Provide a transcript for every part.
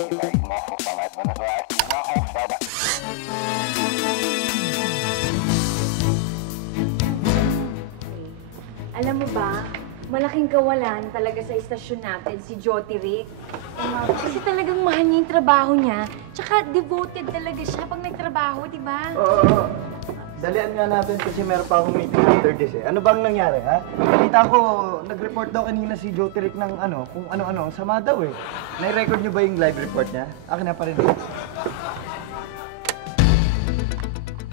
Alam mo ba, malaking kawalan talaga sa istasyon natin si Jyoti Rick. Kasi talagang mahal niya yung trabaho niya. Tsaka devoted talaga siya pag nagtrabaho, di ba? Oo. Dalian nga natin kasi meron pa akong meeting after this eh. Ano bang nangyari, ha? Nakita ko, nag-report daw kanina si Jyoti Rick ng kung ano-ano. Sama daw eh. Nai-record niyo ba yung live report niya? Akin na pa rin.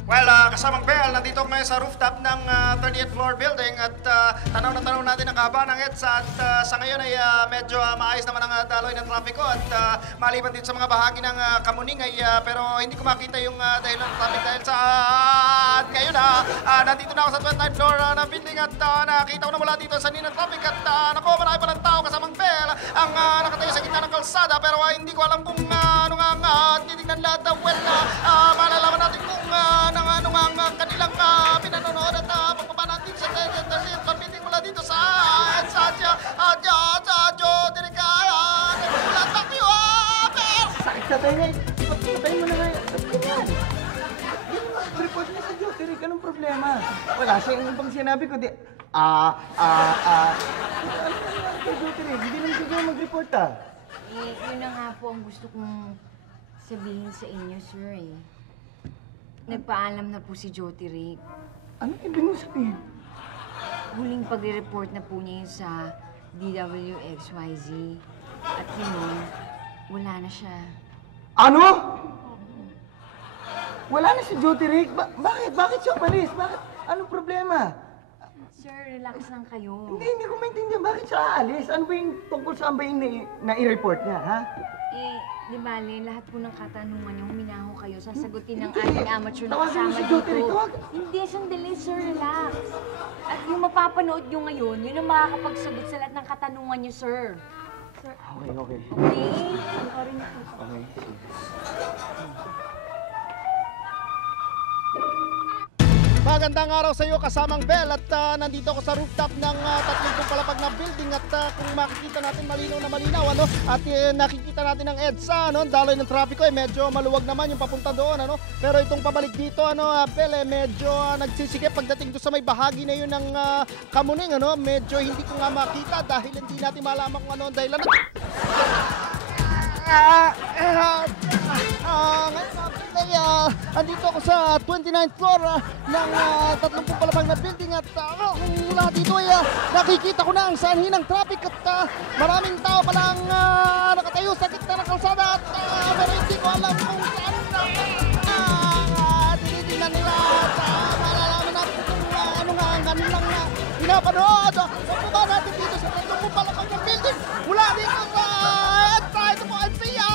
Well, kasamang Bell, nandito ako ngayon sa rooftop ng 30th floor building at tanaw na tanaw natin ang kahaba ng EDSA at sa ngayon ay medyo maayos naman ang daloy ng trapiko at maliban din sa mga bahagi ng Kamuning ay pero hindi ko makita yung dahilan ng traffic dahil sa at ngayon nandito na ako sa 29th floor ng building at nakita ko na mula dito sa ng traffic at naku, marami pa ng tao kasamang Bell ang nakatayo sa gitna ng kalsada pero hindi ko alam kung ano nga titignan lahat well, malalaman natin kung ano nga kanilang pinanonood at pagbaba natin sa meeting mula dito sa Jyoti Rick mula tayo Sakit sa tayo nga. Patay mo na nga. Sabi yan. Yung report niya sa Jyoti Rick, anong problema? Wala siya yung bang sinabi ko, di... Ano nangyari kay Jyoti Rick? Hindi lang siguro mag-report Yun na nga po ang gusto kong sabihin sa inyo, sir eh. Nagpaalam na po si Jyoti Rick. Ano ibig mo sabihin? Huling pagre-report na po niya yun sa DWXYZ. At yun, wala na siya. Ano? Wala na si Jyoti Rick? Bakit? Bakit siya umalis? Bakit? Anong problema? Sir, relax lang kayo. Hindi ko maintindihan. Bakit siya aalis? Ano ba yung tungkol saan ba yung na-i-report niya, ha? Di bale, lahat po ng katanungan niyo, huminaho kayo, sasagutin ng ating amateur na Tawagan mo kasama si Jyoti Rick, dito. tawag. Hindi, sandali, sir, relax. At yung mapapanood niyo ngayon, yun ang makakapagsagot sa lahat ng katanungan niyo, sir. Sir, Okay. okay? Sorry na po. Okay. Magandang araw sa iyo kasamang Bell at nandito ako sa rooftop ng 30 palapag na building at kung makikita natin malinaw na malinaw at nakikita natin ang EDSA daloy ng trapiko medyo maluwag naman yung papunta doon pero itong pabalik dito Bell medyo nagsisikip pagdating doon sa may bahagi na yun ng Kamuning medyo hindi ko nga makita dahil hindi natin malaman kung ano ang dahilan. Ngayon andito ako sa 29th floor ng 30 palapag na building at kung mula dito ay nakikita ko na ang sanhi ng traffic at maraming tao palang nakatayo sa gitna ng kalsada at pero hindi ko alam kung saan tinitingnan nila at malalaman natin kung ano nga ang kanilang pinapanood. Pagpunta natin dito sa 30 palapag na building mula dito sa EDSA. Ito po ang siya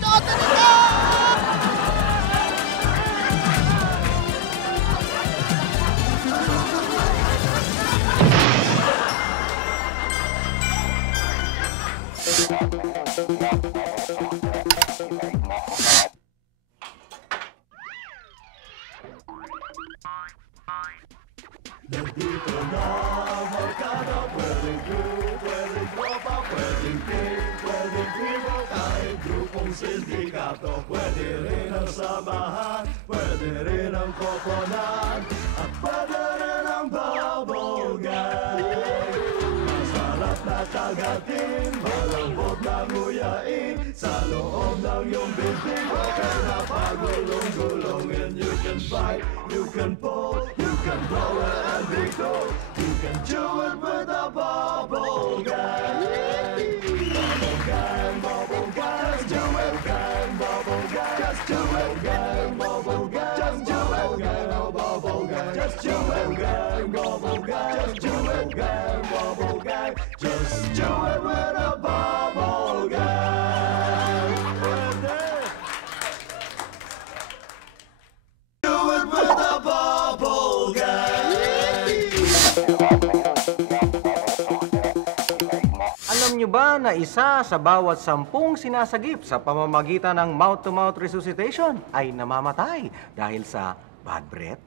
Jyoti Rick! Nandito na ang barkada, pwedeng group, pwedeng tropa, pwedeng team, pwedeng tribo, kahit grupong sindikato, pwede rin ang samahan, pwede rin ang koponan, at pwede rin ang bubble gang. Masarap na kagatin, malambot na nguyain, sa loob ng iyong building, okay na pagulong-gulong, and you can fight, you can pull, you can blow it and be cool. You can do it with a bubble gang. Bubble gang, bubble gang. Just do it, gang, bubble gang. Just do it, gang, bubble gang. Just do it, gang, bubble gang. Just do it, gang, bubble gang. Just do it, gang, bubble gang. Just do it with a bubble gang. Do it with a bubble gang. Alam nyo ba na isa sa bawat 10 sinasagip sa pamamagitan ng mouth-to-mouth resuscitation ay namamatay dahil sa bad breath?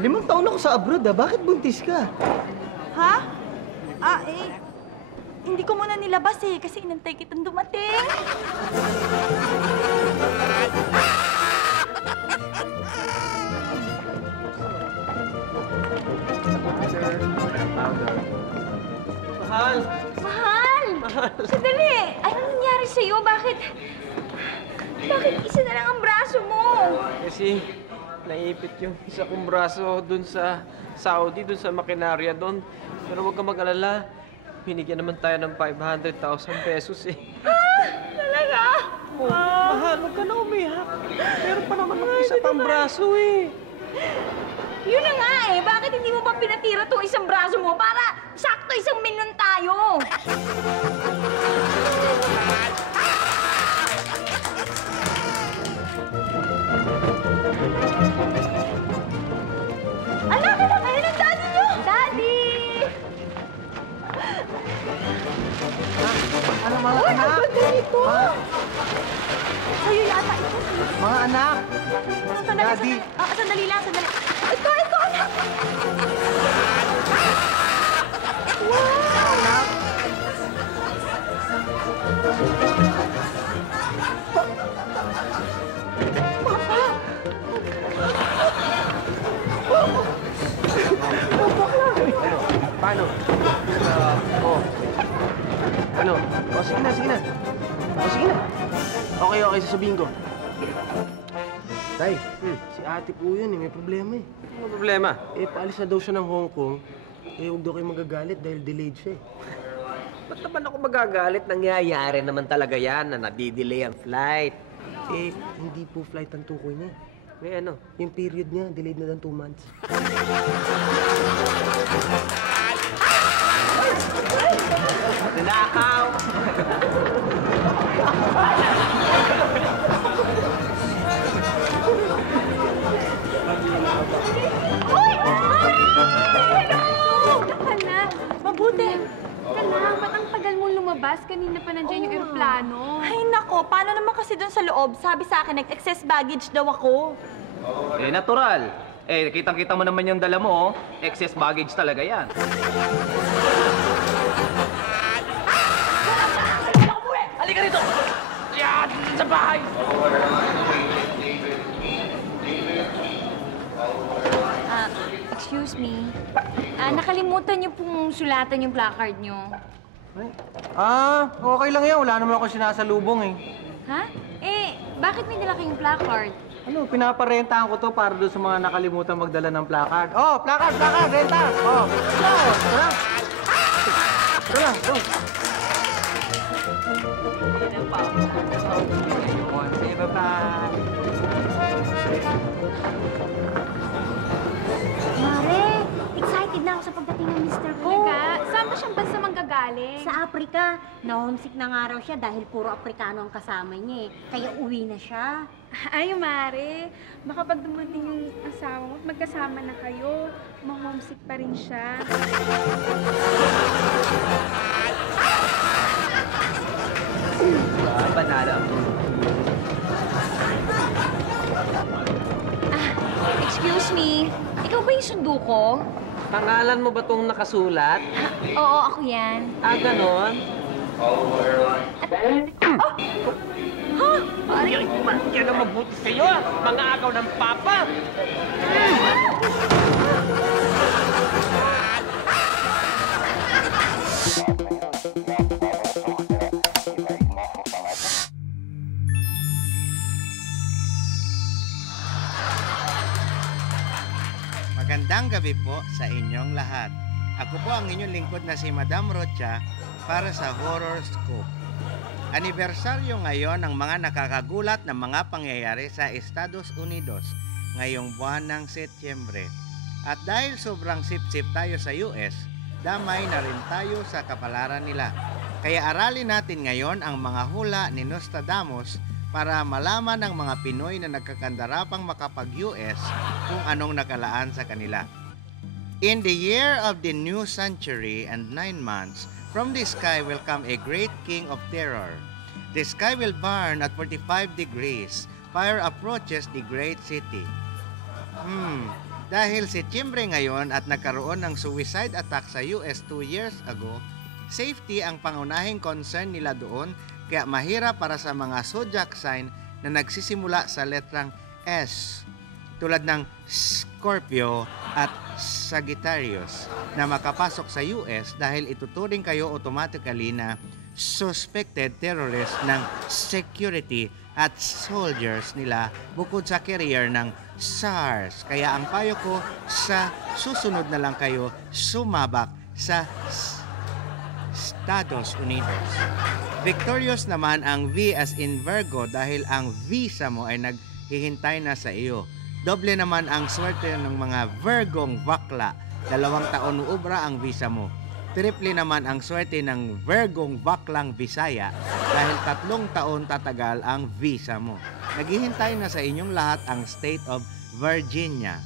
5 taon ako sa abroad Bakit buntis ka? Ha? Hindi ko muna nilabas kasi inantay kitang dumating. Mahal! Mahal! Sandali! Anong nangyari sa'yo? Bakit isa na lang ang braso mo? Kasi naipit yung isa kong braso dun sa Saudi, dun sa makinarya doon. Pero huwag ka mag-alala. Binigyan naman tayo ng 500,000 pesos Talaga? Oh, mahal, huwag ka na umiyak. Meron pa naman ng isa pang braso Yun na nga Bakit hindi mo pa pinatira tong isang braso mo para sakto 1 milyon tayo? Anak! Ayun ang daddy nyo! Daddy! Ano mga anak? Dito! Sa'yo yata ito. Mga anak! Sandali, Daddy. sandali lang, sandali. Ito, anak! Paano? Ano? Sige na. Sige na. Okay, sasabihin ko. Tay, si ate po yun may problema Ano problema? Paalis na daw siya ng Hong Kong. Huwag daw kayo magagalit dahil delayed siya Ba't naman ako magagalit? Nangyayari naman talaga yan na nadidelay ang flight. Hindi po flight ang tukoy niya. Ano? Yung period niya, delayed na lang 2 months. Nanakaw! Mabuti! Anak, ba't ang tagal mo lumabas? Kanina pa nandiyan yung eroplano. Ay, nako. Paano naman kasi doon sa loob? Sabi sa akin, nag-excess baggage daw ako. Natural. Kitang-kita mo naman yung dala mo, excess baggage talaga yan. Halika rito! Yan! Sa bahay! Excuse me. Nakalimutan niyo pong sulatan yung placard niyo. Okay lang yan. Wala naman ako sinasalubong Ha? Bakit may dala kayong placard? Pinaparentahan ko to para doon sa mga nakalimutan magdala ng placard. Placard! Renta! Tara lang, go! Mare, excited na ako sa pagdating ng mister ko. Saan ba siyang bansa manggagaling? Sa Africa, na-homesick na nga raw siya dahil puro Afrikano ang kasama niya Kaya uwi na siya. Ay, Mare. Baka pag dumating yung asawa mo, magkasama na kayo. Ma-homesick pa rin siya. Banala. Excuse me. Ikaw ba yung sundo ko? Pangalan mo ba tong nakasulat? Oo, ako yan. Ganon? Yan ang mabuti sa'yo, mga agaw ng papa! Magandang gabi po sa inyong lahat. Ako po ang inyong lingkod na si Madam Rocha para sa Horror Scoop. Anibersaryo ngayon ng mga nakakagulat na mga pangyayari sa Estados Unidos ngayong buwan ng Setyembre. At dahil sobrang sip-sip tayo sa US, damay na rin tayo sa kapalaran nila. Kaya aralin natin ngayon ang mga hula ni Nostradamus para malaman ng mga Pinoy na nagkakandarapang makapag-US kung anong nakalaan sa kanila. In the year of the new century and 9 months, from the sky will come a great king of terror. The sky will burn at 45 degrees. Fire approaches the great city. Dahil Setyembre ngayon at nagkaroon ng suicide attack sa US 2 years ago, safety ang pangunahing concern nila doon kaya mahirap para sa mga zodiac sign na nagsisimula sa letrang S tulad ng Scorpio at Sagittarius na makapasok sa US dahil ituturing kayo automatically na suspected terrorist ng security at soldiers nila bukod sa career ng SARS. Kaya ang payo ko sa susunod na lang kayo sumabak sa Estados Unidos. Victorious naman ang V as in Virgo dahil ang visa mo ay naghihintay na sa iyo. Doble naman ang swerte ng mga Virgong bakla. 2 taon uubra ang visa mo. Triple naman ang swerte ng Virgong baklang Bisaya dahil 3 taon tatagal ang visa mo. Naghihintay na sa inyong lahat ang State of Virginia.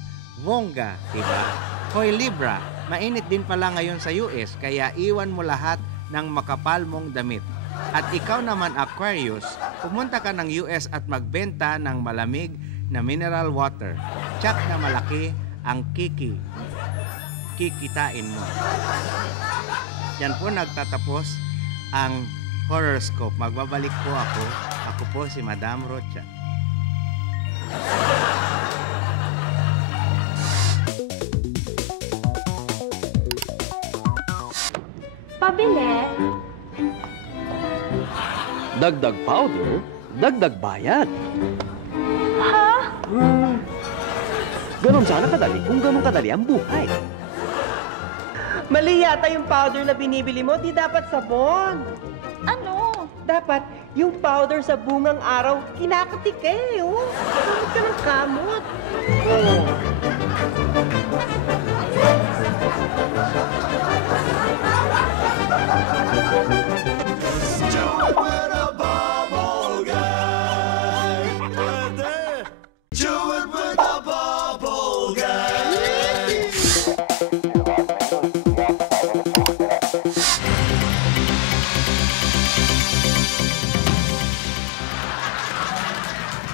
Bongga, diba? Hoy Libra, mainit din pala ngayon sa US kaya iwan mo lahat ng makapal mong damit. At ikaw naman Aquarius, pumunta ka ng US at magbenta ng malamig na mineral water. Tsak na malaki ang kikitain mo. Yan po nagtatapos ang horoscope. Magbabalik po ako. Ako po si Madam Rocha. Pabili. Dagdag powder, dagdag bayad. Ha? Ganon sana kadali kung ganon kadali ang buhay. Mali yata yung powder na binibili mo, di dapat sabon. Ano? Dapat yung powder sa bungang araw, kinakatik eh. Oh. Kamot ka ng kamot. Oh.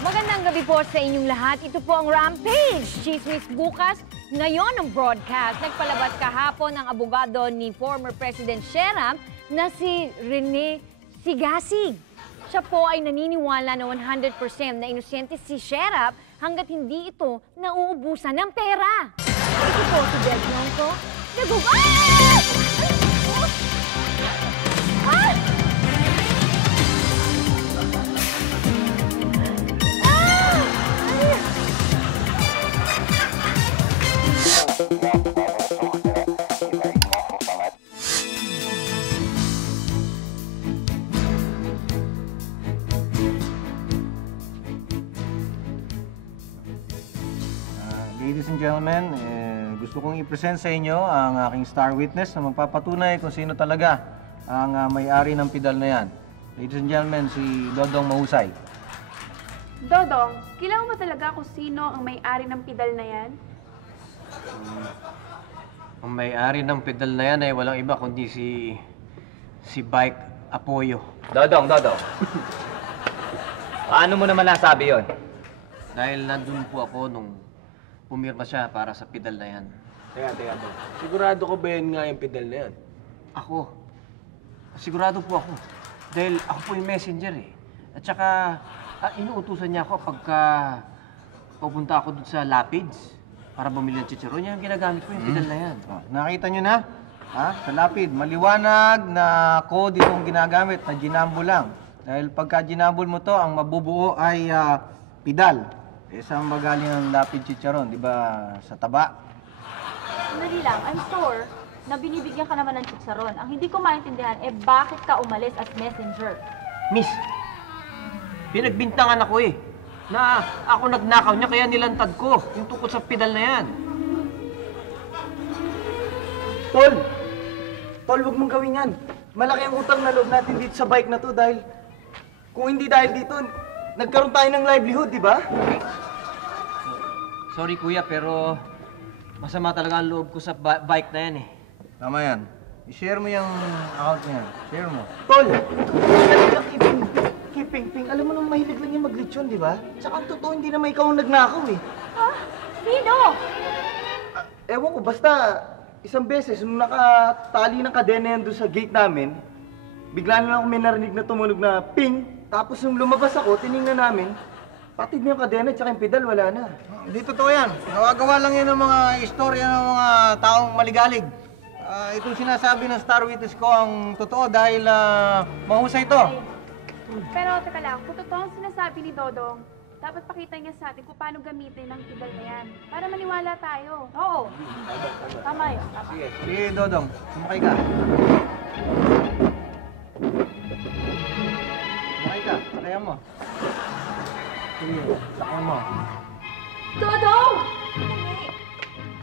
Magandang gabi po sa inyong lahat. Ito po ang Rampage. Chismis bukas, ngayon ang broadcast. Nagpalabas kahapon ang abogado ni former President Sheram na si Rene Sigasig. Siya po ay naniniwala na 100% na inosente si Sheram hanggat hindi ito nauubusan ng pera. Ito po si Del Blanco. Ladies and gentlemen, gusto kong i-present sa inyo ang aking star witness na magpapatunay kung sino talaga ang may-ari ng pidal na yan. Ladies and gentlemen, si Dodong Mahusay. Dodong, kilala mo talaga kung sino ang may-ari ng pidal na yan? Ang may-ari ng pedal na yan ay walang iba kundi si Bike Apoyo. Dodong. Paano mo naman nasabi yon? Dahil nandun po ako nung pumirma siya para sa pedal na yan. Teka. Sigurado ko ba yan nga yung pedal na yan? Ako. Sigurado po ako. Dahil ako po yung messenger eh. At saka, inuutusan niya ako pagka pupunta ako dun sa Lapids para bumili ng chicharon. Yan yung ginagamit ko, yung pedal na yan. Nakita nyo na? Sa lapid, maliwanag na code itong ginagamit na ginambo lang. Dahil pagka ginambol mo to, ang mabubuo ay pidal. Saan ba galing ang lapid chicharon? Di ba sa taba? Sandali lang, I'm sure na binibigyan ka naman ng chicharon. Ang hindi ko maintindihan, bakit ka umalis as messenger? Miss, pinagbintangan ako eh. Na ako nagnakaw niya kaya nilantad ko yung tungkol sa pedal na yan. Tol, huwag mong gawin yan. Malaki ang utang na loob natin dito sa bike na to dahil kung hindi dahil dito, nagkaroon tayo ng livelihood, di ba? Sorry kuya, pero masama talaga ang loob ko sa bike na yan eh. Tama yan. I-share mo yung account niya. Share mo. Tol, Ping. Alam mo nang mahilig lang yung mag-lechon, di ba? Tsaka ang totoo, hindi naman ikaw ang nagnakaw eh. Ha? Sino? Ewan ko, basta isang beses, nung nakatali ng kadena yan doon sa gate namin, bigla na lang ako may narinig na tumunog na ping. Tapos nung lumabas ako, tiningnan namin, patid na yung kadena at yung pedal, wala na. Hindi totoo yan. Gawa-gawa lang yan ng mga istorya ng mga taong maligalig. Itong sinasabi ng Star Witness ko ang totoo dahil mahusay ito. Pero teka lang, kung totoo ang sinasabi ni Dodong, dapat pakita niya sa atin kung paano gamitin ang pedal na yan. Para maniwala tayo. Oo. Tama yun. Tama. Sige, Dodong. Sumakay ka. Sumakay ka. Sakayan mo. Sige, sakayan mo. Dodong!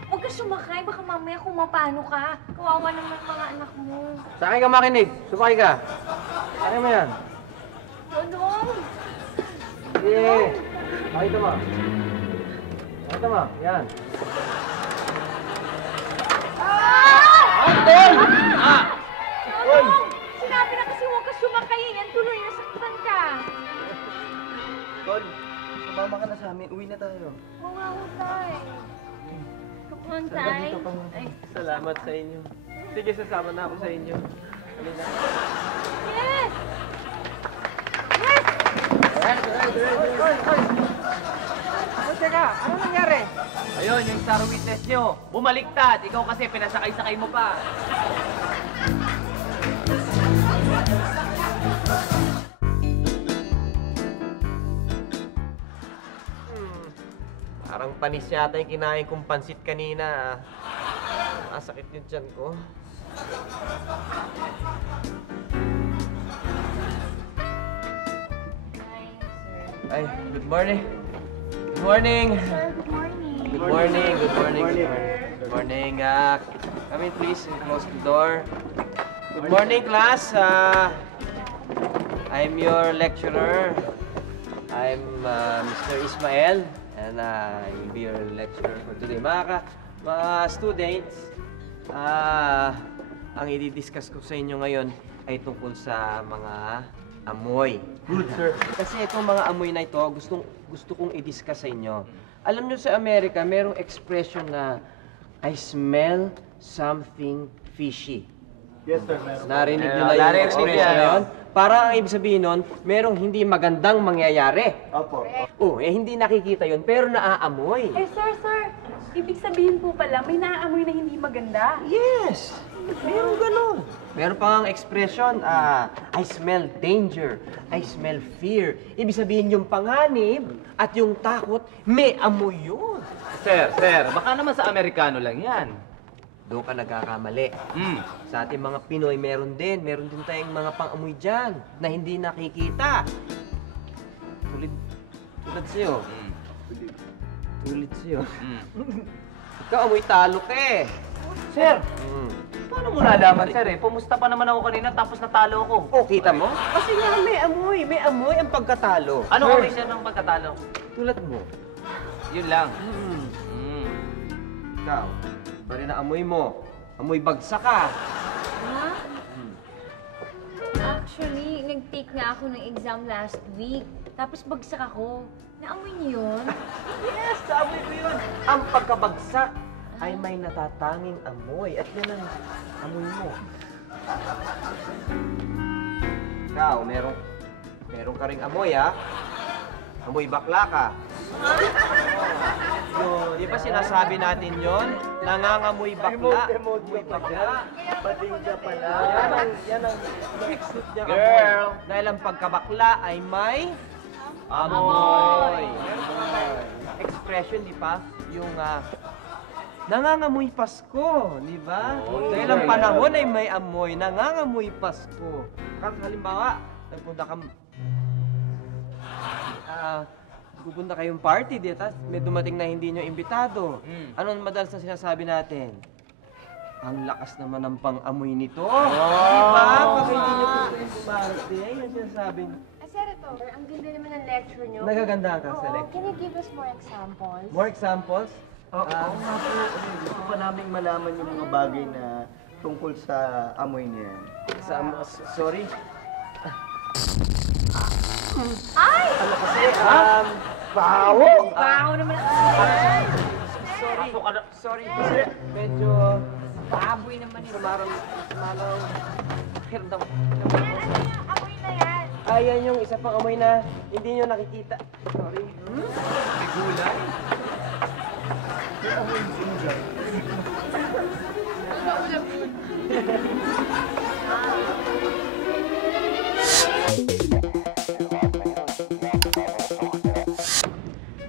Huwag ka sumakay, baka mamaya kung mapano ka. Kawawa naman mga anak mo. Sakay ka makinig. Sumakay ka. Sakay mo yan. Dodong! Sige. Makita mo. Makita mo. Yan. Dodong! Dodong! Sinabi na kasi huwag ka sumakay. Yan tuloy, nasaktan ka. Tol, sumama ka na sa amin. Uwi na tayo. Oo nga, Tay. Come on, Tay. Ay, Salamat sa inyo. Sige, sasama na ako sa inyo. Halina. yes! Teka, ano nangyari? Ayun, yung Star Witness nyo. Bumaliktad. Ikaw kasi pinasakay-sakay mo pa. Parang panis yata yung kinain kong pansit kanina. Masakit yung tiyan ko. Ay, good morning. Good morning. Sir, good morning. Good morning. Good morning. Good morning. Good morning. Come in, please, and close the door. Good morning, class. I'm your lecturer. I'm Mr. Ismael, and I will be your lecturer for today. Mga students, ang i-discuss ko sa inyo ngayon ay tungkol sa mga amoy. Good, sir. Kasi itong mga amoy na ito, gusto kong i-discuss sa inyo. Alam nyo sa Amerika, merong expression na I smell something fishy. Yes, sir. Meron. Narinig nyo na yung expression na yun? Para ang ibig sabihin nun, merong hindi magandang mangyayari. Opo. Hindi nakikita yun, pero naaamoy. Sir, ibig sabihin po pala, may naaamoy na hindi maganda. Yes! Meron ganun. Meron pang expression, I smell danger, I smell fear. Ibig sabihin yung panganib at yung takot, may amoy yun. Sir, baka naman sa Amerikano lang yan. Doon ka nagkakamali. Sa ating mga Pinoy, meron din tayong mga pang-amoy dyan na hindi nakikita. Tulad sa'yo. Tulad sa'yo. Ikaw, amoy talo ka eh. Sir, paano mo nalaman, sir eh? Pumusta pa naman ako kanina tapos natalo ako. Oh, kita mo? Kasi nga may amoy ang pagkatalo. Ano amoy siya ng pagkatalo? Tulad mo. Yun lang. Ikaw, ba rin na amoy mo? Amoy bagsak ka. Ha? Actually, nag-take nga ako ng exam last week. Tapos bagsak ako. Naamoy niyo yun? Yes, amoy ko yun. Ang pagkabagsak ay may natatanging amoy. At yan ang amoy mo. Ikaw, meron ka ring amoy, ha? Amoy bakla ka. Di ba sinasabi natin yon? Nangangamoy bakla. Amoy bakla. Padingga pala. Yan ang exit niya. Girl! Dahil ang pagkabakla ay may amoy. Expression, di ba? Yung nangangamoy Pasko, di ba? Dahil ang panahon ay may amoy, nangangamoy Pasko. Halimbawa, pupunta kayong party, di ba? May dumating na hindi nyo imbitado. Anong madalas na sinasabi natin? Ang lakas naman ng pang-amoy nito. Di ba? Pag hindi nyo po dumarating, yung sinasabi nyo. Senator, ang ganda naman ng lecture nyo. Nagaganda ka sa lecture. Can you give us more examples? More examples? Oo nga po. Gusto pa namin malaman yung mga bagay na tungkol sa amoy niya. Sorry? Ay! Ano kasi, Baho! Baho naman ang Sorry. Kasi medyo Baboy naman ito. sumalaw. Hirdam. Amoy na yan. Ayan yung isa pang amoy na hindi nyo nakikita. Sorry. May gulay.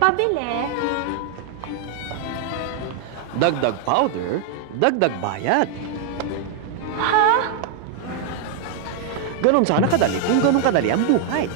Pabili. Dagdag powder, dagdag bayad. Ha? Ganon sana kadali kung ganon kadali ang buhay.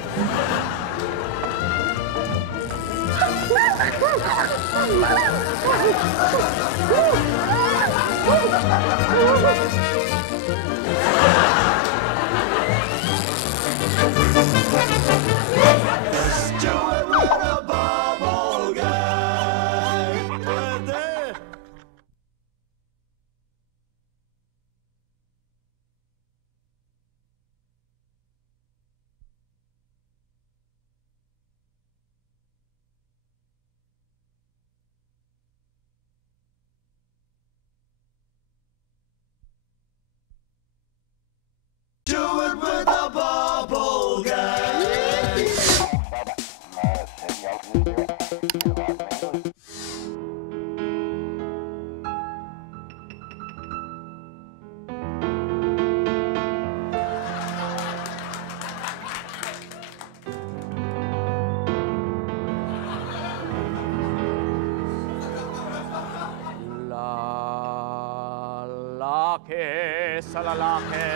Lalaki sa lalaki,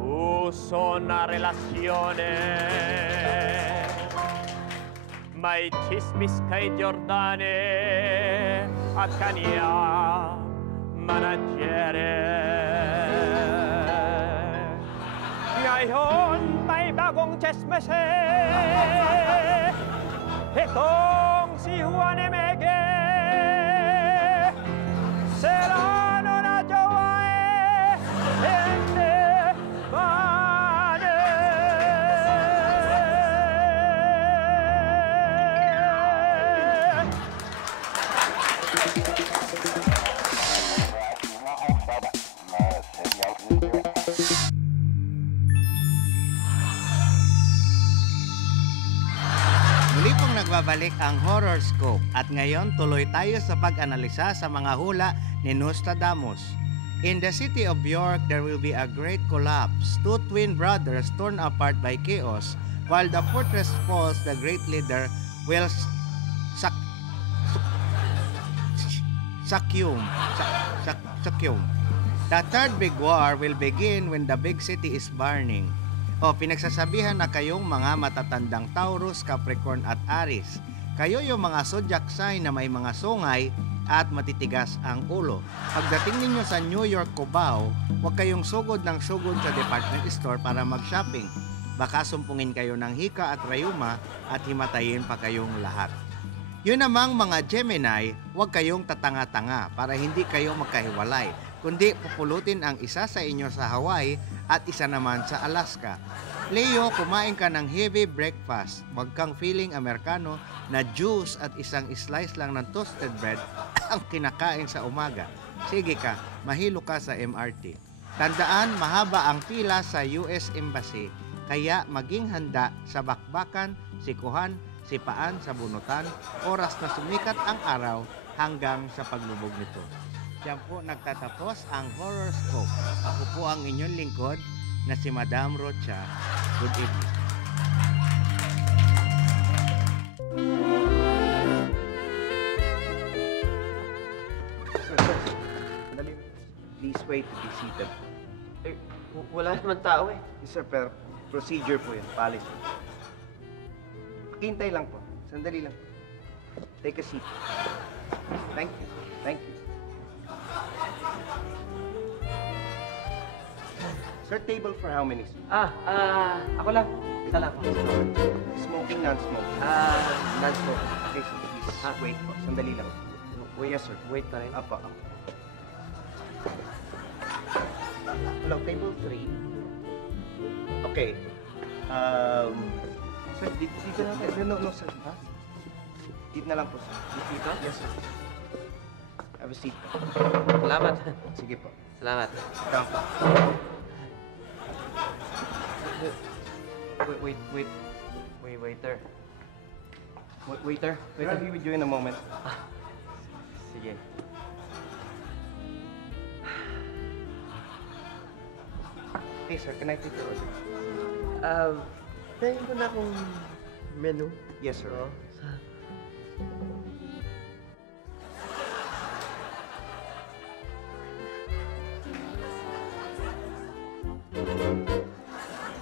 uso na relasyone. May chismis kay Jordane at kanya managere. Ngayon may bagong chismis, itong si Juan Emege. Serrano na jowae, hindi bane. Muli pong nagbabalik ang Horoscope at ngayon tuloy tayo sa pag-analisa sa mga hula ni Nostradamus. In the city of York, there will be a great collapse. Two twin brothers torn apart by chaos. While the fortress falls, the great leader will succumb. The third big war will begin when the big city is burning. Pinagsasabihan na kayong mga matatandang Taurus, Capricorn at Aries. Kayo yung mga zodiac sign na may mga sungay at matitigas ang ulo. Pagdating ninyo sa New York, Cubao, huwag kayong sugod ng sugod sa department store para mag-shopping. Baka sumpungin kayo ng hika at rayuma at himatayin pa kayong lahat. Yun namang mga Gemini, huwag kayong tatanga-tanga para hindi kayo magkahiwalay, kundi pupulutin ang isa sa inyo sa Hawaii at isa naman sa Alaska. Leo, kumain ka ng heavy breakfast. Huwag kang feeling Amerikano na juice at isang slice lang ng toasted bread ang kinakain sa umaga. Sige ka, mahilo ka sa MRT. Tandaan, mahaba ang pila sa US Embassy, kaya maging handa sa bakbakan, sikuhan, sipaan sa bunutan, oras na sumikat ang araw hanggang sa paglubog nito. Diyan po nagtatapos ang Horoscope. Ako po ang inyong lingkod na si Madam Rocha. Good evening. Please wait to be seated. Wala naman tao eh. Sir, pero procedure po yun, policy. Hintay lang po. Sandali lang. Take a seat. Thank you. Thank you. Sir, table for how many? Ako lang. Isa lang. Smoking, non-smoking? Non-smoking. Okay, sir, please. Wait po. Sandali lang. Wait. Yes, sir. Wait pa rin. Apo. Hello, table 3. Okay. Sir, dito natin. No, sir. Ha? Seat na lang po, sir. Dito? Yes, sir. Have a seat. Salamat. Sige po. Salamat. Down po. Waiter. Waiter. I'll be with you in a moment. Sige. Hey, sir, can I take your order? Tingin ko na kung menu. Yes, sir.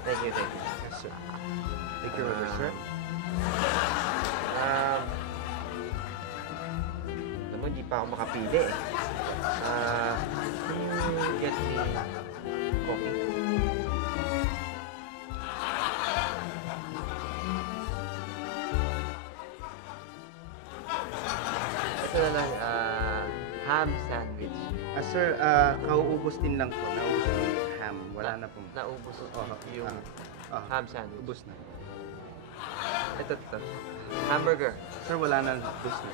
Thank you. Yes, sir. Take your order, sir. Alam mo, hindi pa ako makapili eh. Can you get me coffee? Ito na lang, ham sandwich. Sir, kauubos din lang po. Naubos na yung ham. Wala na po. Naubos yung ham sandwich. Ubos na. Ito. Hamburger. Sir, wala na. Ubos na.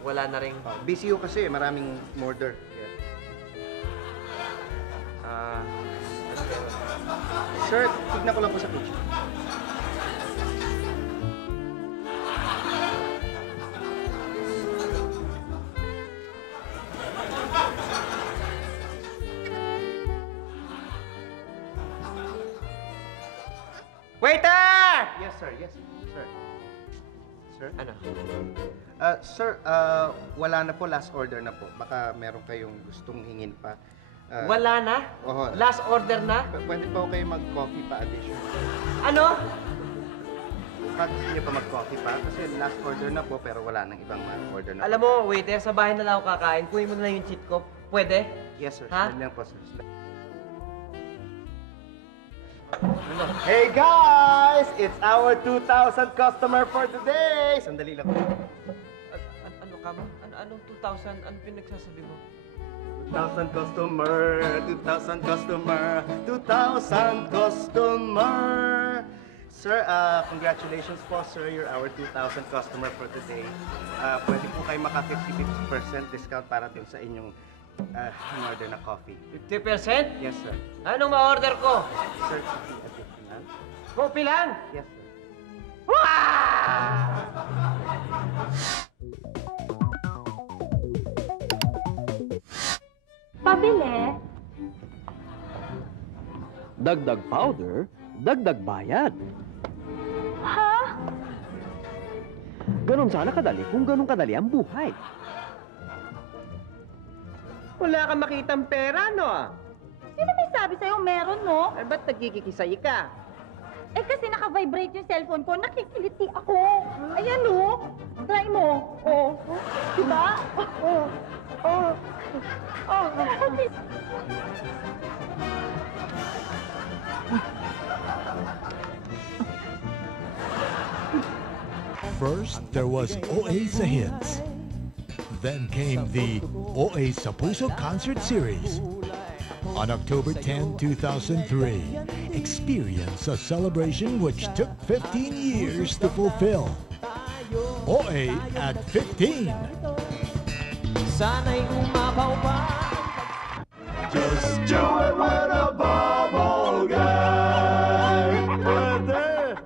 Wala na rin. Busy ho kasi. Maraming order. Sir, tignan ko lang po sa picture. Waiter! Yes, sir. Yes, sir. Sir? Ano? Sir, wala na po. Last order na po. Baka meron kayong gustong hingin pa. Wala na? Oo. Last order na? Pwede pa kayo mag-coffee pa addition. Ano? Gusto niyo pa mag-coffee pa? Kasi last order na po, pero wala nang ibang order na. Alam mo, waiter, sa bahay na lang ako kakain. Kunin mo na lang yung cheat ko. Pwede? Yes, sir. Ha? Sandali lang po, sir. Hey guys! It's our 2,000 customer for today! Sandali lang po. Ano ka ba? Anong 2,000? Ano pinagsasabi mo? 2,000 customer, 2,000 customer, 2,000 customer! Sir, congratulations po, sir. You're our 2,000 customer for today. Pwede po kayo maka 50% discount para din sa inyong in-order na coffee. 50%? Yes, sir. Anong ma-order ko? Sir, coffee at 50 lang? Kopi lang? Yes, sir. Pabili. Dagdag powder, dagdag bayad. Ha? Ganon sana kadali kung ganon kadali ang buhay. Wala kang makitang pera, no? Sino may sabi sa'yo meron, no? Eh, ba't nagkikisay ka? Eh kasi naka-vibrate yung cellphone ko, nakikiliti ako. Ayan, no? Try mo. Oh. Diba? Oh. Oh. Oh. First, there was OA sa Hits. Then came the OA sa Puso Concert Series. On October 10, 2003, experience a celebration which took 15 years to fulfill. OA at 15. Sana'y umapaw pa. Just do it with a bubble gang. Pwede.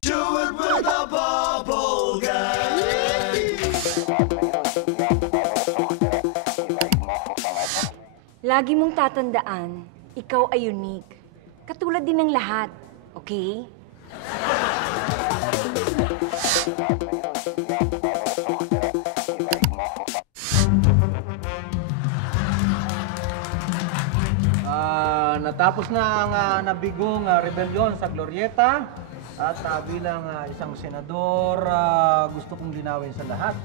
Do it with a bubble gang. Lagi mong tatandaan, ikaw ay unique. Katulad din ng lahat, okay? Natapos na ang nabigong rebelyon sa Glorieta at bilang isang senador, gusto kong linawin sa lahat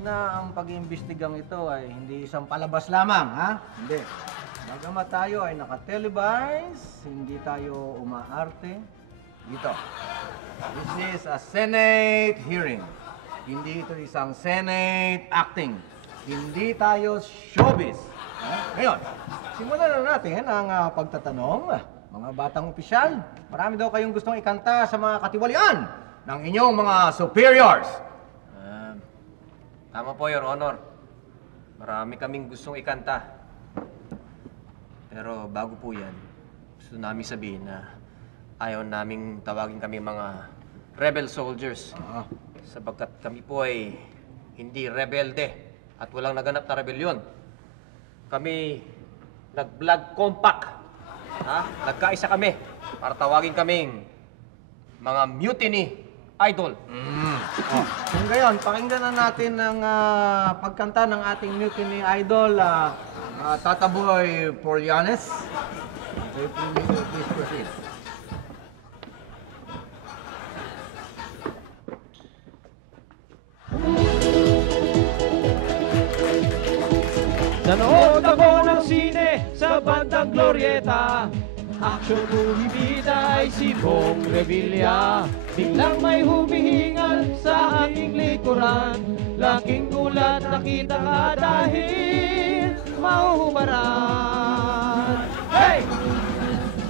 na ang pag-iimbestigang ito ay hindi isang palabas lamang, ha? Hindi. Bagamat tayo ay naka-televise, hindi tayo umaarte dito. This is a Senate hearing. Hindi ito isang Senate acting. Hindi tayo showbiz. Ngayon, simulan na natin ang pagtatanong mga batang opisyal, marami daw kayong gustong ikanta sa mga katiwalian ng inyong mga superiors. Tama po, Your Honor. Marami kaming gustong ikanta. Pero bago po yan, gusto namin sabihin na ayaw naming tawagin kami mga rebel soldiers. Sapagkat kami po ay hindi rebelde at walang naganap na rebelyon. Kami nag-blood compact. Nagkaisa kami para tawagin kaming mga mutiny idol. Kung gayon, pakinggan na natin ang pagkanta ng ating mutiny idol, Tataboy Polianes. Please proceed. Nanood ako ng sine sa bandang Glorieta. Action movie bida ay si Bong Revilla. Biglang may humihingal sa aking likuran. Laking gulat nakita ka dahil mahuhumaran. Hey!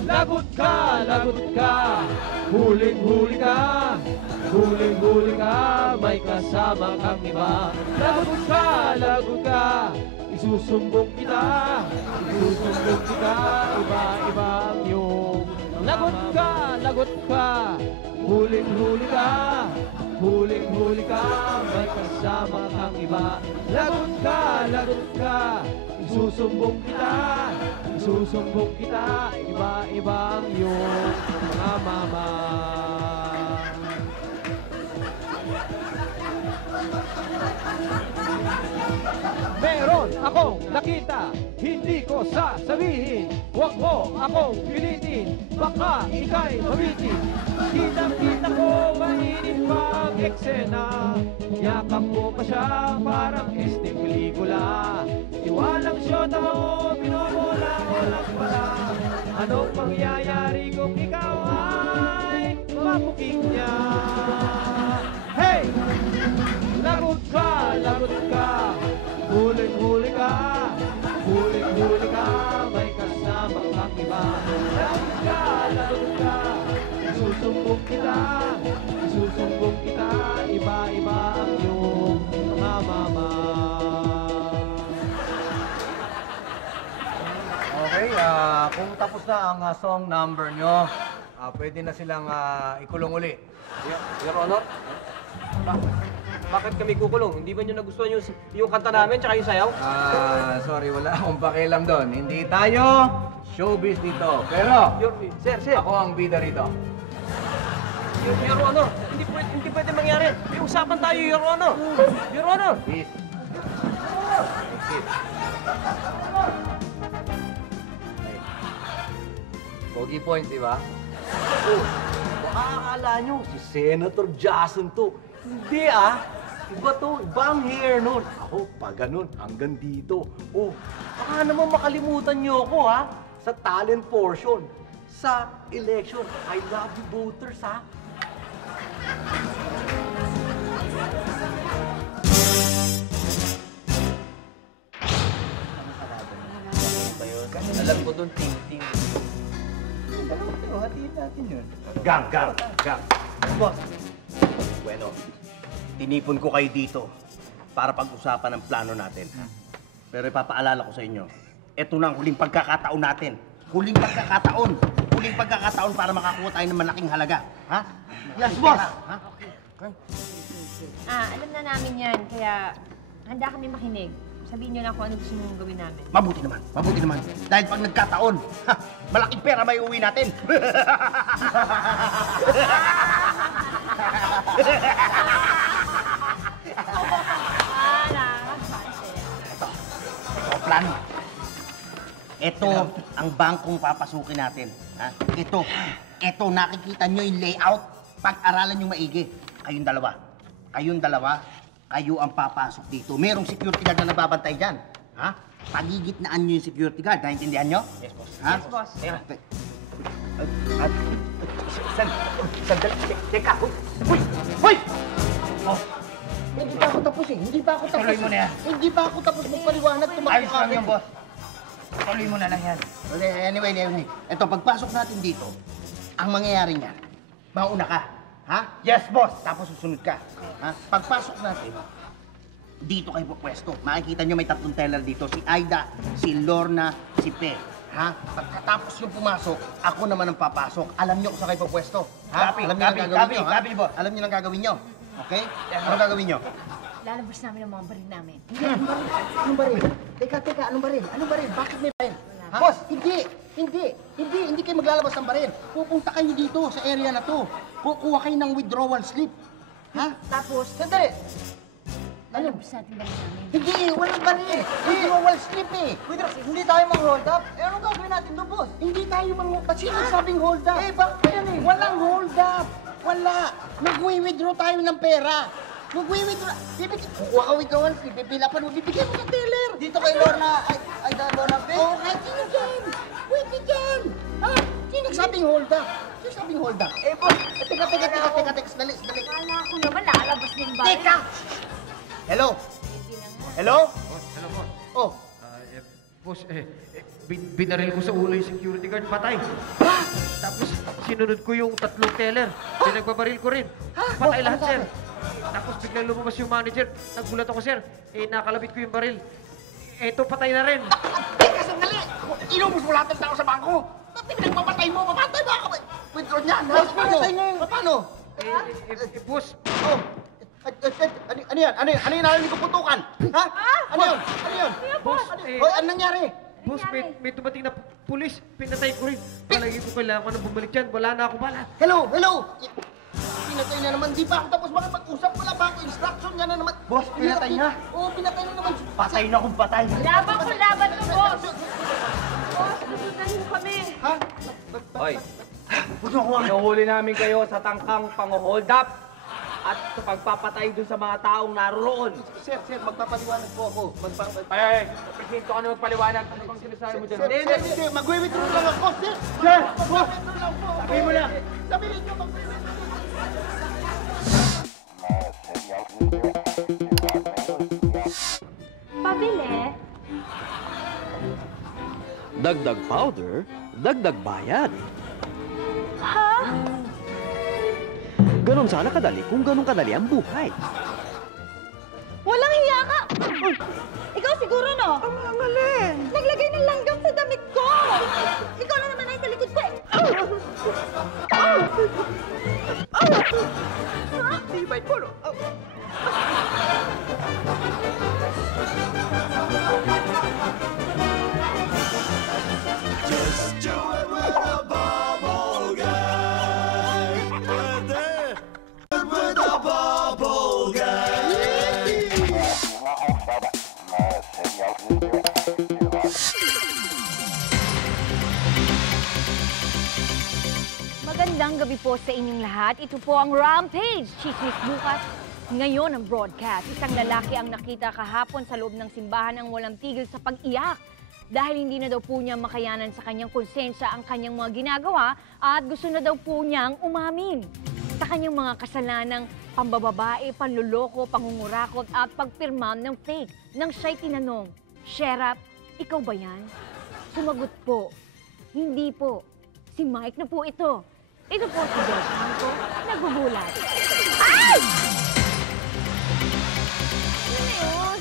Lagot ka, huling-huli ka. Huling-huli ka, may kasama kang iba. Lagot ka. Isusumbong kita, iba-iba ang iyong. Lagot ka, huling-huli ka, may kasama kang iba. Lagot ka, isusumbong kita, iba-iba ang iyong mga mama. Meron akong nakita, hindi ko sasabihin. Huwag mo akong pilitin, baka ika'y mawitin. Kitang-kita ko, mainit pa ang eksena. Yakap mo pa siya, parang esting pelikula. Iwalang syota mo, binobola ko lang pala. Anong mangyayari kung ikaw ay mapuking niya? Hey! Lagot ka, huling-huli ka, may kasama kang iba. Lagot ka, isusumbong kita, iba-iba ang iyong mga mama. Okay, kung tapos na ang song number nyo, pwede na silang ikulong uli. Your Honor? Bakit kami kukulong? Hindi ba nyo nagustuhan yung kanta namin tsaka yung sayaw? Sorry, wala akong pakialam doon. Hindi tayo showbiz dito. Pero, Sir. ako ang bida rito. Your Honor, hindi pwede mangyari. May usapan tayo, Your Honor. Your Honor! Peace. Pogi points, di ba? Akala nyo, si Senator Jason to. Hindi Iba to, iba ang hair nun. Ako, pa ganun, hanggang dito. Baka naman makalimutan nyo ako sa talent portion. Sa election, I love you voters Alam ko doon, ting-ting. Hatiin natin yun. Gang. Boss. Bueno, tinipon ko kayo dito para pag-usapan ang plano natin. Pero ipapaalala ko sa inyo, ito na ang huling pagkakataon natin. Huling pagkakataon para makakuha tayo ng malaking halaga. Ha? Yes, boss! Alam na namin yan, kaya handa kami makinig. Sabihin nyo na kung ano gusto mong gawin namin. Mabuti naman. Dahil pag nagkataon, malaking pera may uwi natin. Ito ang plano. Ito ang bangkong papasukin natin. Ha? Ito, nakikita nyo yung layout. Pag-aralan nyo maigi. Kayong dalawa, kayo ang papasok dito. Merong security guard na nababantay dyan. Ha? Pagigitnaan nyo yung security guard. Naintindihan nyo? Yes, boss. Ha? Yes, boss. Sandali. Teka. Hoy! Oh. Hindi pa ako tapos. Tuloy mo na yan. Hindi pa ako tapos magpaliwanag. Ayos lang yan, boss. Ituloy mo na lang yan. Anyway. Ito, pagpasok natin dito, ang mangyayari niyan, mauna ka. Ha? Yes, boss! Tapos susunod ka. Ha? Pagpasok natin, dito kayo pupwesto. Makikita nyo may 3 teller dito. Si Aida, si Lorna, si Pe. Ha? Pagkatapos yung pumasok, ako naman ang papasok. Alam nyo kung saan kayo pupwesto. Ha? Alam nyo ang gagawin nyo, ha? boss. Alam nyo ang gagawin nyo. Okay? Ano gagawin nyo? Lalabas namin ang mga baril namin. Anong baril? Teka, anong baril? Bakit may baril? Ha? Boss, hindi kayo maglalabas ng baril. Pupunta kayo dito sa area na to. Kukuha kayo ng withdrawal slip. Ha? Tapos, Sandali! lalabas natin baril namin. Hindi, walang baril. Withdrawal slip eh. Hindi tayo mang-hold up. Eh, anong gagawin natin doon, boss? Hindi tayo mang-hold up. Sino sabing hold up? Bakit yan eh? Walang hold up. Wala. Nag-withdraw tayo ng pera. Nag-withdraw. Kukuha ka withdrawal slip. Pipila pa mo. Bibigyan mo ng teller. Dito kay Lorna, ay Lorna Pe. Oo, kahit sino dyan. Pwede dyan. Ha? Sino nagsabing hold up? Sino sabing hold up? Eh, boss! Teka. Dali. Kala ko naman lalabas din baril. Teka! Hello? Hello? Hello, boss. Oh. Boss, binaril ko sa ulo yung security guard, patay. Tapos sinunod ko yung 3 teller. Pinagbabaril ko rin. Patay lahat, sir. Tapos biglang lumabas yung manager. Nagulat ako, sir. Nakalabit ko yung baril. Eto, patay na rin. Teka, sandali! Inubos mo lahat ng tao sa bangko! Bakit pinagpapatay mo? Papatay ba ako? Withdraw niyan! Paano? Boss. Oh! Ano yan? Ano yung narinig ko putukan? Ha? Ano yun? Boss, Ano nangyari? Boss, may tumating na pulis. Pinatay ko rin. Palagi ko kailangan ko na bumalik dyan. Wala na ako bala. Hello! Pinatay na naman. Di pa ako tapos makapag-usap. Wala pa ako instruction. Yan na naman. Boss, pinatay na? Oo, pinatay na naman. Patay na kung patay. Laban to, boss! Boss, susundan mo kami. Ha? Hoy, hinuhuli namin kayo sa tangkang pang-hold up at sa pagpapatay dun sa mga taong naroon. Sir, magpapaliwanag po ako. Ay, presento ka na magpaliwanag. Ano bang sinasabi mo dyan? Hindi. Mag-withdraw lang ako, sir. Sir! Mag-withdraw lang po. Sabihin mo na. Sabihin nyo, mag-withdraw. Pabili. Dagdag powder, dagdag bayad. Ha? Ganon sana kadali kung ganon kadali ang buhay. Walang hiya ka! Ikaw siguro, no? Ang alin? Naglagay ng langgam sa damit ko! Ikaw na naman ay sa likod ko eh! Tibay po, no? Just do it with a bubble gang. With a bubble gang. Magandang gabi po sa inyong lahat. Ito po ang Rampage, Chismis Bukas. Ngayon ang broadcast. Isang lalaki ang nakita kahapon sa loob ng simbahan ang walang tigil sa pag-iyak. Dahil hindi na daw po niya makayanan sa kanyang konsensya ang kanyang mga ginagawa at gusto na daw po niyang umamin sa kanyang mga kasalanang pambababae, panluloko, pangungurakot at pagpirmam ng fake. Nang siya'y tinanong, Sheriff, ikaw ba yan? Sumagot po, hindi po. Si Mike na po ito. Ito po si Del Santo, nagugulat. Ay! Ano yun?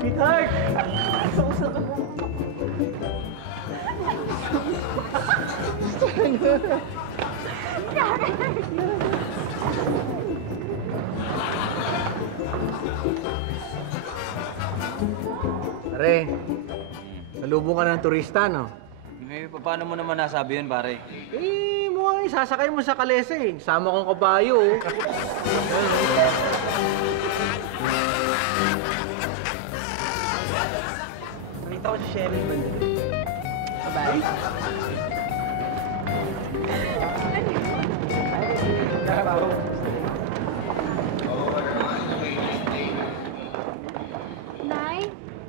Sweetheart! Pare, salubong ka ng turista, no? Paano mo naman nasabi yun, pare? Mukhang isasakay mo sa kalesa eh. Sama kong kabayo, oh. Nakita ko si Cheryl ba dito? Sabay? Nay,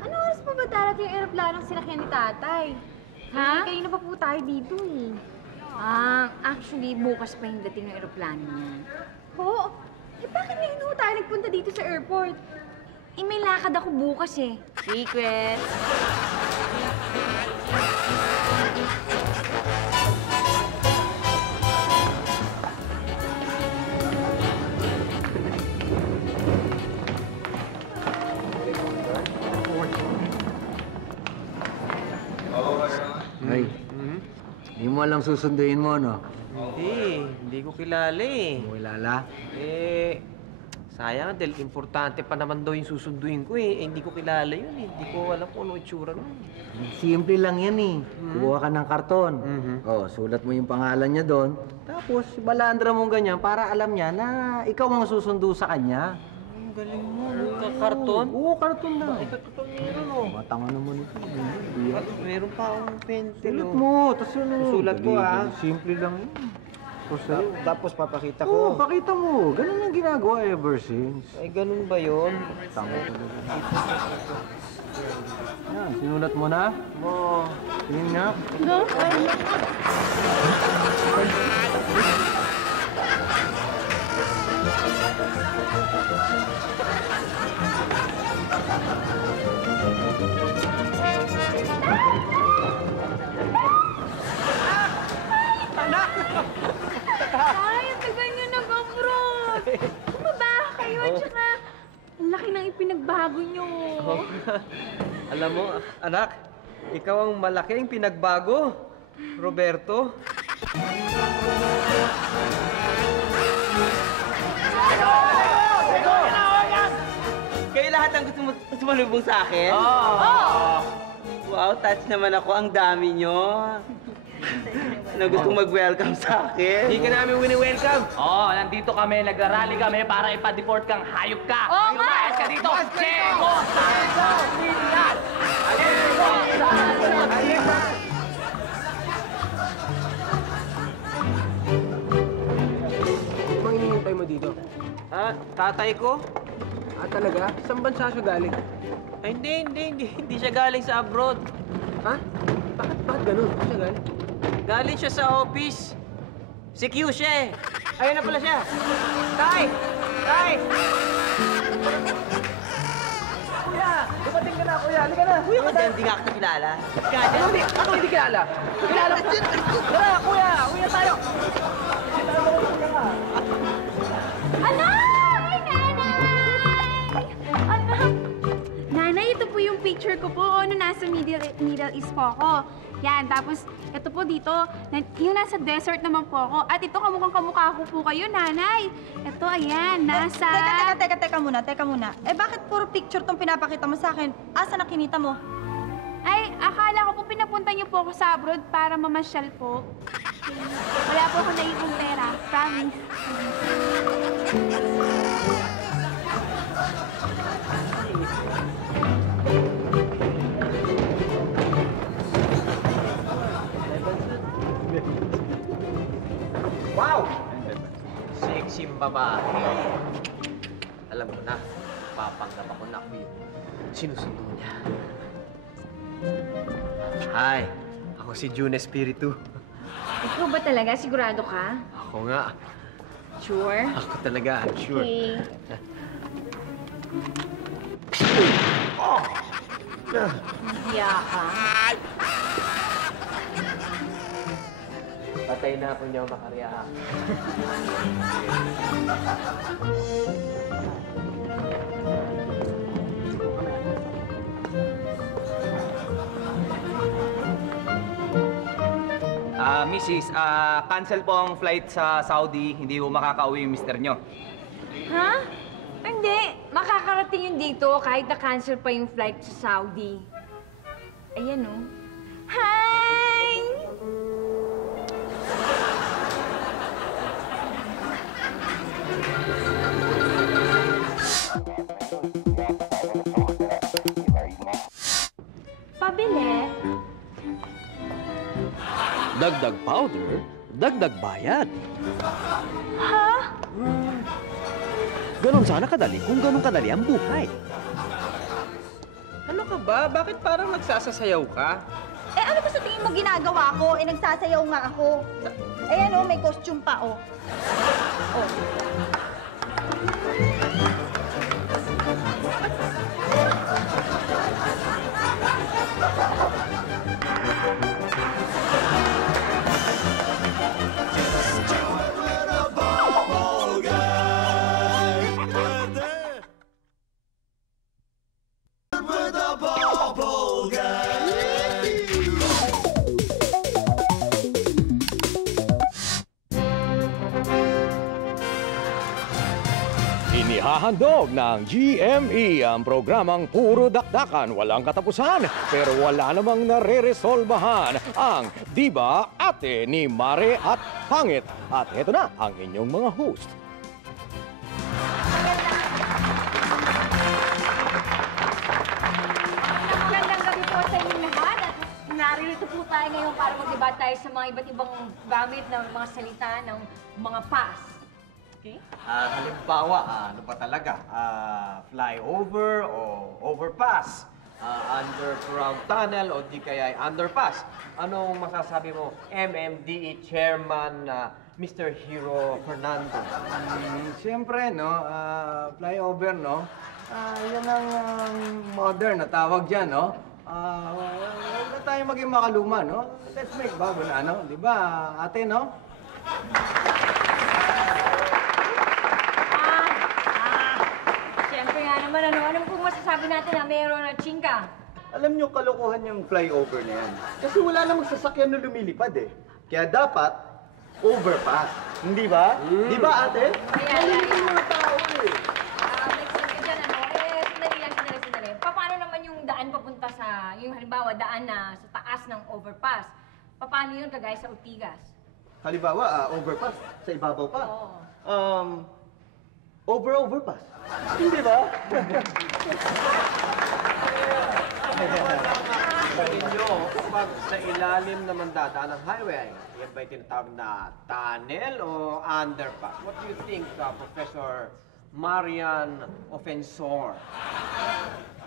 ano oras pa ba darating yung aeroplanong sinakyan ni tatay? Ha? Kayo na pa po tayo dito eh. Actually, bukas pa yung dating ng aeroplano niya. Oo. Eh, bakit ngayon ho tayo nagpunta dito sa airport? Eh, may lakad ako bukas eh. Secret! Ay, hindi mo alam susunduin mo, no? Hindi ko kilala eh. Hindi mo kilala? Sayang dahil importante pa naman daw yung susunduin ko eh. Hindi ko kilala yun eh. Hindi ko alam kung ano itsura nun. Simple lang yan eh. Kuha ka ng karton. Sulat mo yung pangalan niya doon. Tapos, balandra mo ganyan para alam niya na ikaw ang susundo sa kanya. Ang galing mo. Karton? Oo, karton na. Totoo meron oh. Matanga naman ito. Meron pa akong pencil Sulat oh. mo. Tapos yun Sulat ko ah. Simple lang yun. Tapos papakita Oo, ko. pakita mo. Ganun yung ginagawa ever since. Ay, ganun ba yun? Tanga ko Yan, sinulat mo na? Oo. Tingin nga. Ay, ang tagal nyo nag-abroad! Bumaba kayo, tsaka ang laki ng ipinagbago nyo. Alam mo, anak, ikaw ang malaking pinagbago, Roberto. Kayo lahat ang gusto sumalubong sa akin? Wow, touch naman ako. Ang dami nyo. Na gustong mag-welcome sa akin. Hindi ka namin wini-welcome. Nandito kami, nag-rally kami para ipa-deport kang hayop ka. Lumayas ka dito! Chego! Santo! Milan! Chego! Santo! Anong hinihintay mo dito? Tatay ko? Talaga? Saan bansa siya galing? Ay, hindi siya galing sa abroad. Ha? Bakit ganun? Saan siya galing? Galing siya sa office. Si Q siya eh. Ayun na pala siya. Tay! Tay! Kuya! Dumating ka na, kuya. Halika na. Kuya ka dyan, hindi nga kita kilala. Ako hindi kilala. Kilala ko. Tara, kuya! Kuya tayo! Anak! Ay, nanay! Anak! Nanay, ito po yung picture ko po nung nasa Middle East po ako. Yan, tapos ito po dito, yung nasa desert naman po ako. At ito, kamukhang-kamukha ko po kayo, nanay. Ito, ayan, nasa... Teka muna. Eh, bakit puro picture tong pinapakita mo sa akin? Asa nakinita mo? Ay, akala ko po pinapunta niyo po ako sa abroad para mamasyal po. Wala po ako naipong pera. Promise. Wow! Sexy babae. Alam mo na, papanggap ako na ako yung sinusundo niya. Hi, ako si June Espiritu. Ikaw ba talaga? Sigurado ka? Ako nga. Sure? Ako talaga, I'm sure. Okay. Hiya ka. Patay na ako niyo makarya. Mrs., cancel po ang flight sa Saudi. Hindi po makakauwi yung mister nyo. Ha? Hindi. Makakarating yun dito kahit na-cancel pa yung flight sa Saudi. Ayan, oh. Hi! Pabili. Dagdag powder, dagdag bayad. Ha? Ganon sana kadali kung ganon kadali ang buhay. Ano ka ba? Bakit parang nagsasasayaw ka? Eh, ano ba sa tingin mo ginagawa ko? Eh, nagsasayaw nga ako. Ayan, oh, may costume pa, oh. Oh. Inihahandog ng GME ang programang puro dakdakan, walang katapusan, pero wala namang nare-resolbahan ang Diba Ate ni Mare at Pangit. At heto na ang inyong mga host. Magandang gabi po sa inyong lahat at naririto po tayo ngayon para mag-debate tayo sa mga iba't ibang gamit ng mga salita ng mga pass. Okay? Halimbawa, ano ba talaga? Flyover o overpass? Underground tunnel o di kaya underpass? Anong masasabi mo, MMDE Chairman Mr. Hero Fernando? Siyempre, no? Flyover, no? Yan ang modern na tawag dyan, no? Huwag na tayo maging makaluma, no? Let's make bago na, ano? Di ba, ate, no? Siyempre nga naman, ano pong masasabi natin na mayroon na chingka? Alam niyo, kalokohan yung flyover na yan. Kasi wala namang sasakyan na lumilipad eh. Kaya dapat, overpass. Hindi ba? Di ba, ate? Ayan. Yung mga tao eh. Nagsabi ka dyan, sandali. Paano naman yung daan papunta sa, yung halimbawa, daan na sa taas ng overpass? Paano yun kagaya sa Ortigas? Halimbawa, overpass. Sa ibabaw pa. Oo. Overpass. Hindi ba? Sa inyo, kapag sa ilalim naman dadaan ng highway, yan ba yung tinatawag na tunnel o underpass? What do you think, Professor Marian Ofensor?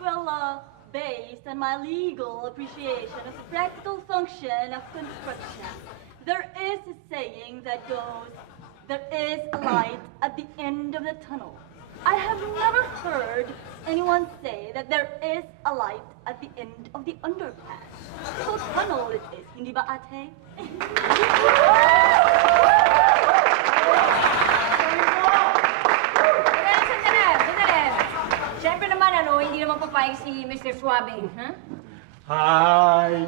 Well, based on my legal appreciation of the practical function of construction, there is a saying that goes, there is a light at the end of the tunnel. I have never heard anyone say that there is a light at the end of the underpass. So tunnel it is, hindi ba, ate? Sandali. Siyempre naman, hindi naman papayag si Mr. Suabe, ha? Hi!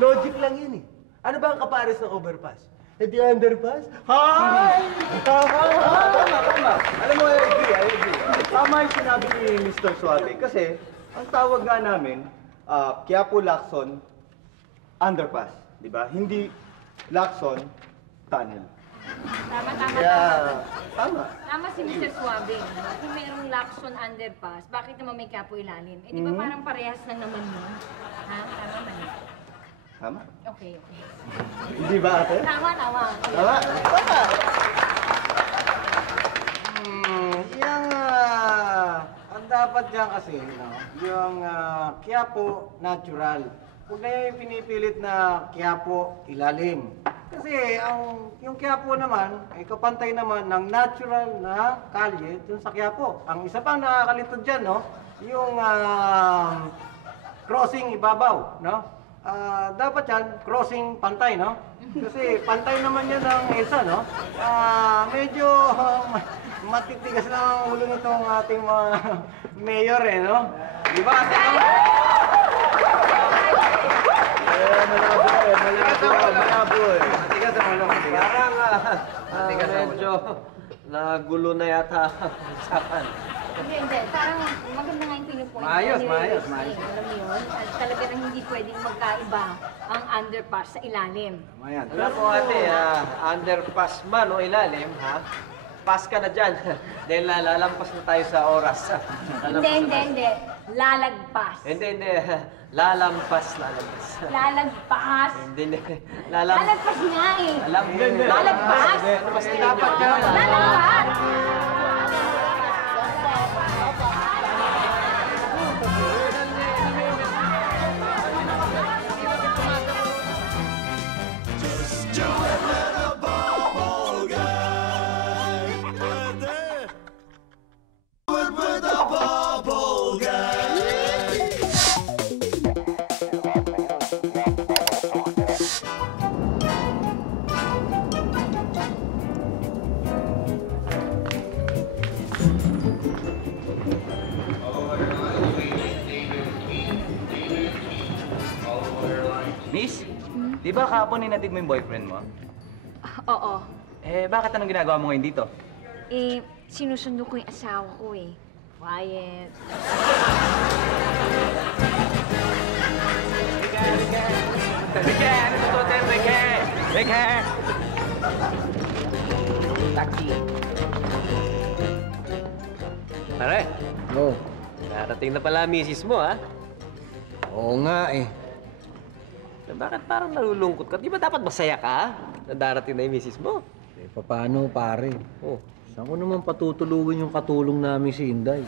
Logic lang yun eh. Ano ba ang kapares ng overpass? Eh di underpass? Hi! Tama. Alam mo, I agree. Tama yung sinabi ni Mr. Suave. Kasi, ang tawag nga namin, Quiapo-Lacson underpass. Di ba? Hindi Lacson tunnel. Tama. Tama si Mr. Suabe. Kung mayroong Lacson underpass, bakit naman may Quiapo ilalim? Eh, di ba parang parehas lang naman yun? Ha? Tama naman. Tama. Okay. Hindi ba, ate? Tama. Ang dapat dyan kasi, yung Quiapo natural. Huwag na yung pinipilit na Quiapo ilalim. Kasi yung Quiapo naman, ay kapantay naman ng natural na kalye dun sa Quiapo. Ang isa pang nakakalito dyan, no? Yung crossing ibabaw, no? Dapat yan, crossing pantay, no? Kasi pantay naman yan ng EDSA, no? Medyo matitigas lang ang ulo nitong ating mga mayor, eh, no? Di ba? Malabo eh. Matigas ang ulo. Parang medyo nagulo na yata ang usapan. Hindi. Parang maganda nga yung pinupoint. Maayos. Alam mo yun? Talagang hindi pwedeng magkaiba ang underpass sa ilalim. Ayan. Alam mo ate, underpass man o ilalim, ha? Pass ka na dyan. Dahil lalampas na tayo sa oras. Hindi. Lalagpas. Hindi. Lalampas. Lalagpas. Hindi. Lalagpas nga eh. Lalagpas. Mas dapat ka. Lalagpas. Di ba kahapon inatid mo yung boyfriend mo? Oo. Eh, bakit anong ginagawa mo ngayon dito? Sinusundo ko yung asawa ko eh. Quiet. Rike! Ano ito, Ten? Rike! Rike! Taxi. Pare, Oo. narating na pala ang misis mo, ha? Oo nga eh. Bakit parang nalulungkot ka? Di ba dapat masaya ka na darating na yung misis mo? Eh, paano pare? Oh. Saan ko naman patutulugin yung katulong namin si Inday?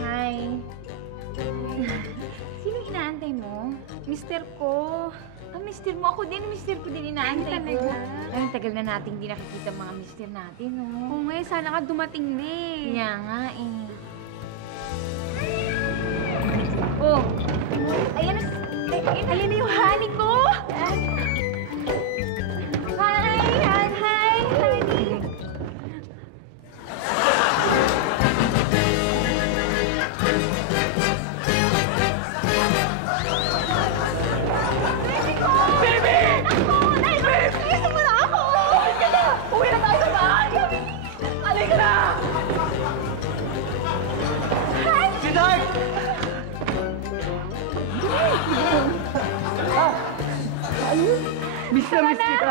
Hi. Sinong inaantay mo? Mister ko. Mister mo. Ako din, mister ko din inaantay Ay, ko. talaga? Ay, tagal na nating hindi nakikita mga mister natin, oh. Oo nga, sana ka dumating na eh. Kaya nga, eh. Oh! Ayan na, Ayan na yung honey ko! Hi, honey! Miss na miss kita.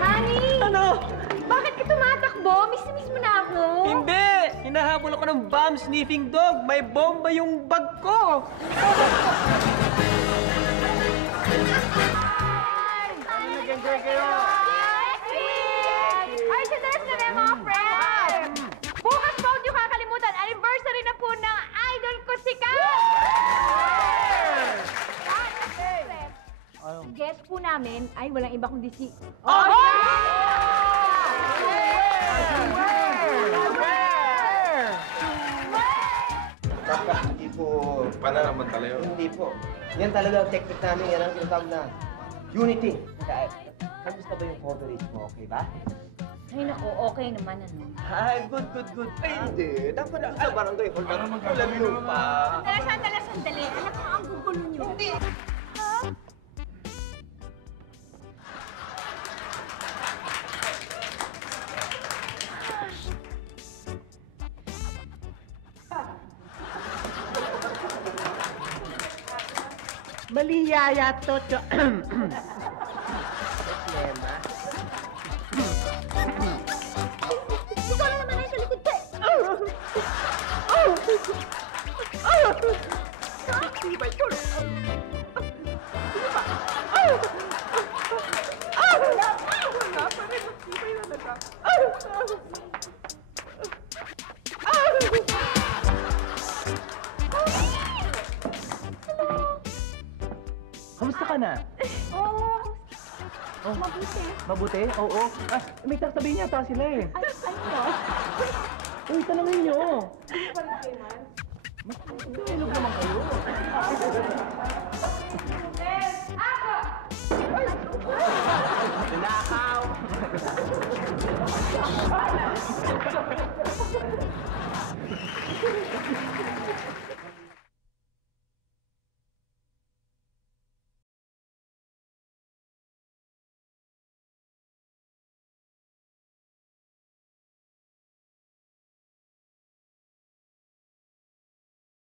Honey! Ano? Bakit ka tumatakbo? Miss mo na ako. Hindi! Hinahabol ako ng bomb sniffing dog. May bomba yung bag ko. Nag-enjoy kayo. Ay, sandali na rin mga friends! Bukas pa huwag niyo kakalimutan, anniversary na po ng idol ko si Kat! guest po namin ay walang iba kundi si... Hindi po pananamantala yun. Hindi po. Yan talaga ang technique namin. Yan ang tinatawag na unity. Kamusta ba yung coverage mo? Okay ba? Ay naku, okay naman ano. Ay, good. Ay, hindi. Dapat sa barangay hall na walang lupa. Sandali. Alam mo, ang gugulo niyo. Hindi. Mali yaya to. Ikaw na naman ay sa likod ko. Kamusta ka na? Oo. Mabuti. Mabuti? Oo. Ah, may sasabihin niya ata sila eh. Ano to? Uy, tanongin niyo. Tulog naman kayo. Nakaw!